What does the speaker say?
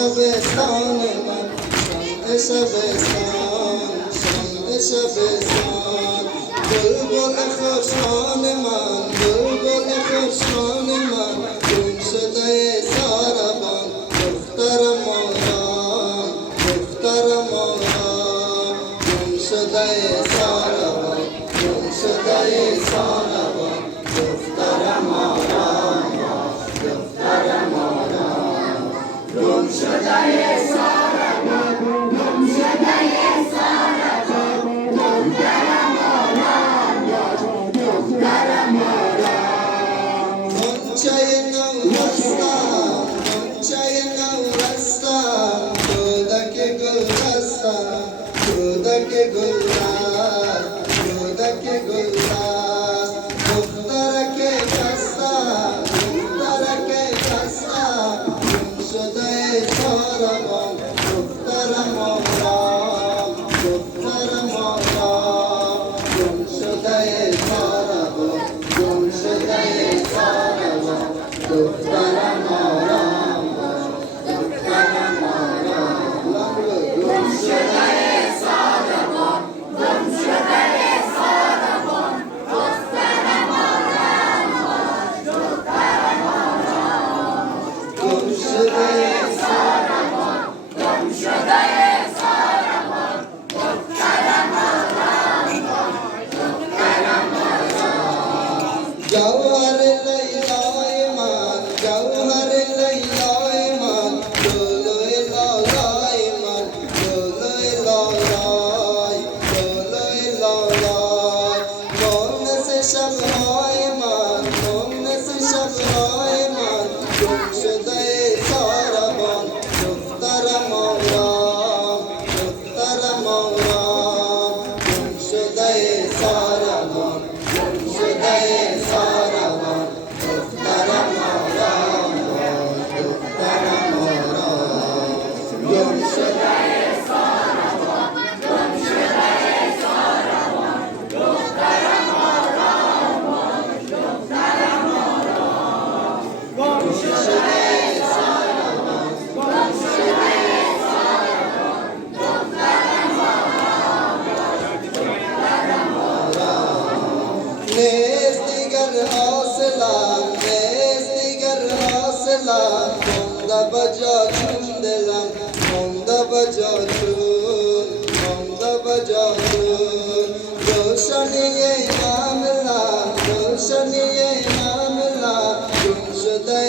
شبستان من شمع شبستان شمع شبستان بلبل خرسان من بلبل خرسان من گم شده ساربان دختر ماران دختر ماران گم شده ساربان گم شده ساربان دختر ماران دختر ماران گم شده ساربان گم شده ساربان دختر ماران دختر ماران غنچه نو هستم غنچه نو هستم کودک گل هستم کودک گل است کودک گل است دخترک هستم دخترک هستم گم شده ساربان دختر ماران دختر ماران گم شده ساربان گم شده ساربان دختر ماران دختر ماران گم شده ساربان گم شده ساربان دختر ماران دختر ماران گم شده ساربان گم شده ساربان دختر ماران دختر ماران جوهر لیلای من جوهر لیلای من لولوی لالای من لولوی لالای لولوی لالای مونس شبهای من مونس شبهای من گم شده ساربان دختر ماران دختر ماران گم شده ساربان گم شده ساربان دختر ماران دختر ماران گم شده ساربان گم شده ساربان دختر ماران دختر ماران گم شده ساربان گم شده ساربان دختر ماران دختر ماران نیست دیگر حاصلم نیست دیگر حاصلم مانده بجا چون دلم مانده بجا چون مانده بجا چون روشنی معاملم روشنی معاملم گم شده